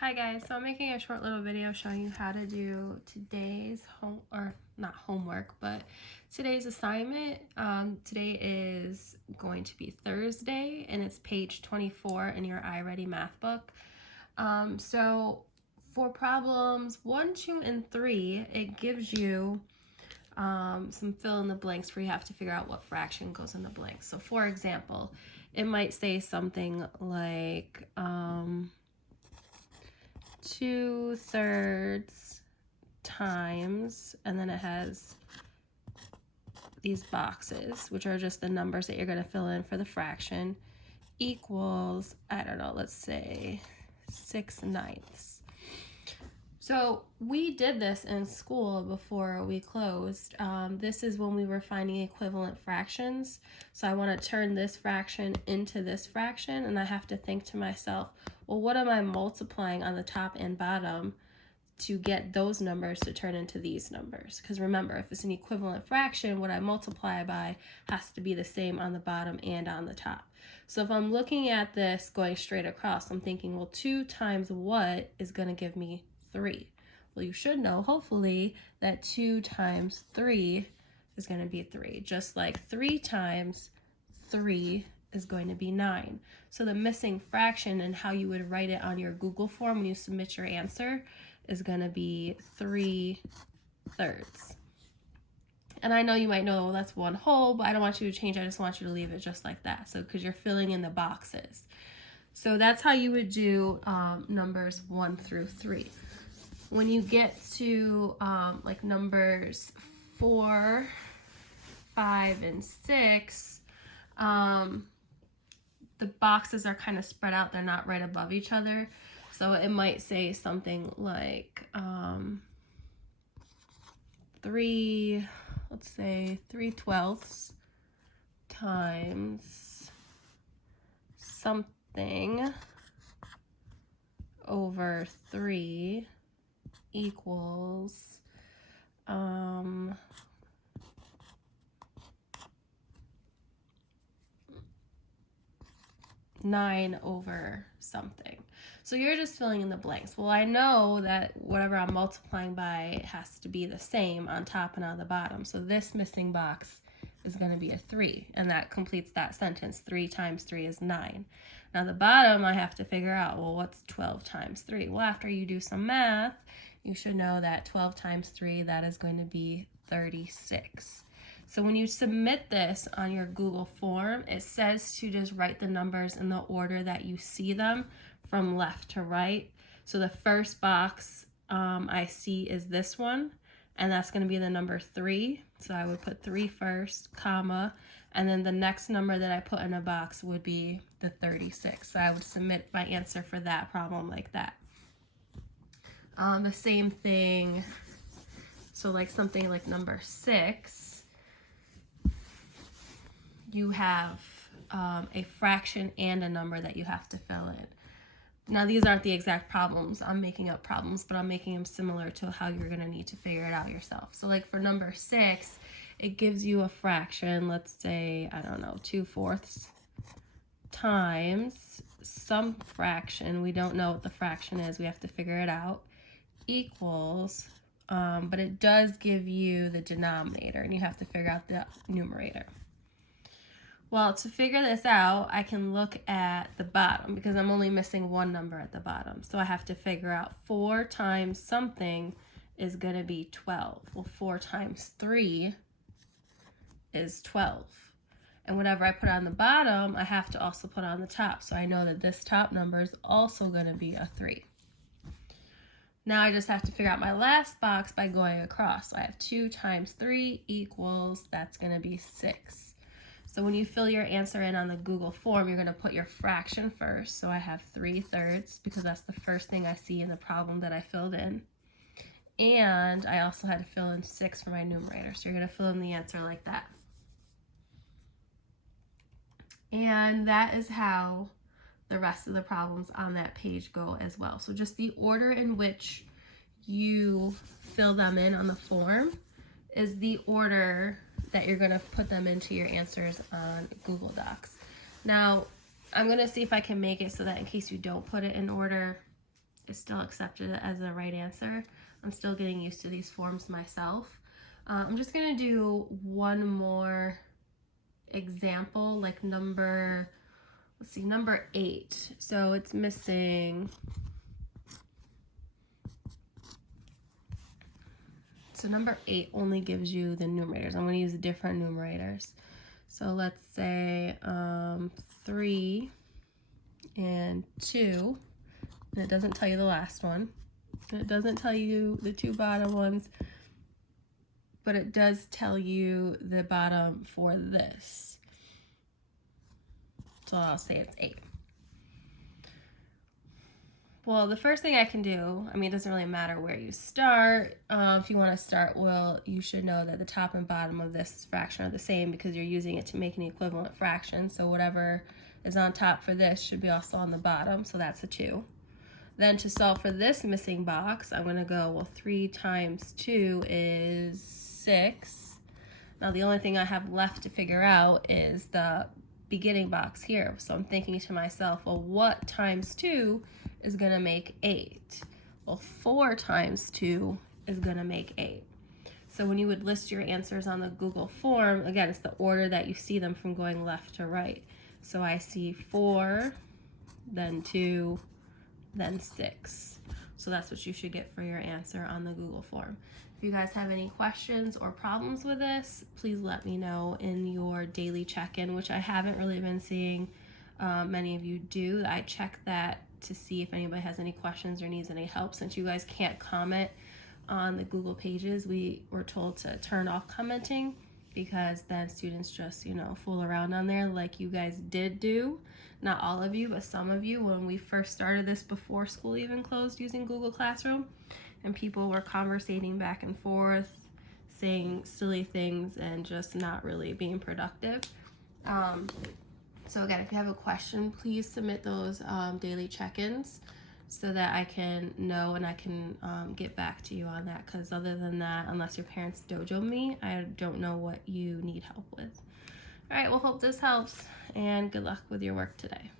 Hi guys, so I'm making a short little video showing you how to do today's not homework, but today's assignment. Today is going to be Thursday and it's page 24 in your iReady math book. So for problems 1, 2, and 3, it gives you some fill in the blanks where you have to figure out what fraction goes in the blanks. So for example, it might say something like 2/3 times, and then it has these boxes, which are just the numbers that you're going to fill in for the fraction, equals, I don't know, let's say 6/9. So we did this in school before we closed. This is when we were finding equivalent fractions. So I want to turn this fraction into this fraction, and I have to think to myself, well, what am I multiplying on the top and bottom to get those numbers to turn into these numbers? Because remember, if it's an equivalent fraction, what I multiply by has to be the same on the bottom and on the top. So if I'm looking at this going straight across, I'm thinking, well, 2 times what is going to give me 3? Well, you should know, hopefully, that 2 times 3 is going to be 3, just like 3 times 3 is going to be 9. So the missing fraction and how you would write it on your Google form when you submit your answer is going to be 3/3. And I know you might know, well, that's 1 whole, but I don't want you to change. I just want you to leave it just like that. So because you're filling in the boxes. So that's how you would do numbers 1 through 3. When you get to like numbers 4, 5, and 6, the boxes are kind of spread out. They're not right above each other. So it might say something like 3/12 times something over 3 equals 9 over something. So you're just filling in the blanks. Well, I know that whatever I'm multiplying by has to be the same on top and on the bottom. So this missing box is going to be a 3, and that completes that sentence. 3 times 3 is 9. Now the bottom, I have to figure out, well, what's 12 times 3? Well, after you do some math, you should know that 12 times 3, that is going to be 36. So when you submit this on your Google form, it says to just write the numbers in the order that you see them from left to right. So the first box I see is this one, and that's going to be the number 3. So I would put 3 first, comma, and then the next number that I put in a box would be the 36. So I would submit my answer for that problem like that. The same thing, so like something like number 6, you have a fraction and a number that you have to fill in. Now these aren't the exact problems. I'm making up problems, but I'm making them similar to how you're going to need to figure it out yourself. So like for number 6, it gives you a fraction, let's say, I don't know, 2/4 times some fraction. We don't know what the fraction is. We have to figure it out. Equals, but it does give you the denominator, and you have to figure out the numerator. Well, to figure this out, I can look at the bottom because I'm only missing one number at the bottom. So I have to figure out 4 times something is going to be 12. Well, 4 times 3 is 12. And whatever I put on the bottom, I have to also put on the top. So I know that this top number is also going to be a 3. Now I just have to figure out my last box by going across. So I have 2 times 3 equals, that's going to be 6. So when you fill your answer in on the Google form, you're going to put your fraction first. So I have 3/3 because that's the first thing I see in the problem that I filled in. And I also had to fill in 6 for my numerator. So you're going to fill in the answer like that. And that is how the rest of the problems on that page go as well. So just the order in which you fill them in on the form is the order that you're going to put them into your answers on Google Docs. Now, I'm going to see if I can make it so that in case you don't put it in order, is still accepted as the right answer. I'm still getting used to these forms myself. I'm just gonna do one more example, like number 8. So it's missing, so number 8 only gives you the numerators. I'm gonna use different numerators. So let's say 3 and 2, and it doesn't tell you the last one. It doesn't tell you the 2 bottom ones, but it does tell you the bottom for this. So I'll say it's 8. Well, the first thing I can do, I mean, it doesn't really matter where you start. If you want to start, well, you should know that the top and bottom of this fraction are the same because you're using it to make an equivalent fraction. So whatever is on top for this should be also on the bottom. So that's a 2. Then to solve for this missing box, I'm going to go, well, 3 times 2 is 6. Now the only thing I have left to figure out is the beginning box here. So I'm thinking to myself, well, what times 2 is going to make 8? Well, 4 times 2 is going to make 8. So when you would list your answers on the Google form, again, it's the order that you see them from going left to right. So I see 4, then 2, then 6. So that's what you should get for your answer on the Google form. If you guys have any questions or problems with this, please let me know in your daily check-in, which I haven't really been seeing many of you do. I check that to see if anybody has any questions or needs any help. Since you guys can't comment on the Google pages, we were told to turn off commenting because then students just, fool around on there like you guys did do. Not all of you, but some of you, when we first started this before school even closed using Google Classroom, and people were conversating back and forth, saying silly things and just not really being productive. So again, if you have a question, please submit those daily check-ins so that I can know and I can get back to you on that, because other than that, unless your parents dojo me, I don't know what you need help with. All right, well, hope this helps, and good luck with your work today.